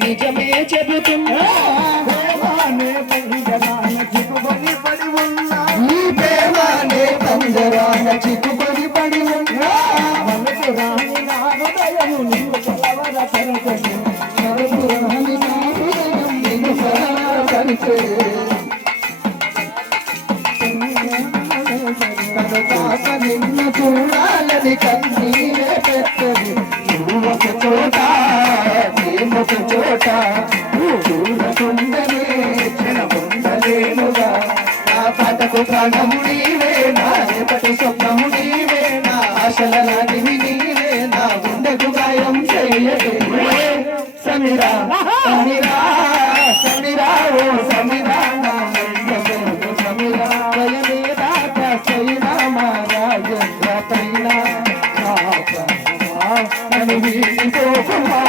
నిజమే చెబుతున్నా పంజరాన చిక్కుబడి పడి ఉన్నా మనకు రాని నా హృదయము నిన్ను కలవరపరచని మనకు రాని నా హృదయం నిన్ను కలవరపరిచే కనుకాక నిన్ను చూడాలని కన్నీరే పెట్టది నువ్వు ఒక చోట ఒక చోట చూడకుండనే క్షణముండలేనుగా నా పాటకు ప్రాణము నీవే నా రేపటి స్వప్నము నీవే నా ఆశల నాటివి నీవే నా గుండెకు గాయం చేయదే సమీరా సమీరా సమీరా ఓ సమీరా నా సమీరా వయమే రాత సైనా మా రాజేంద్ర పైన నన్ను వీడిపోకుమా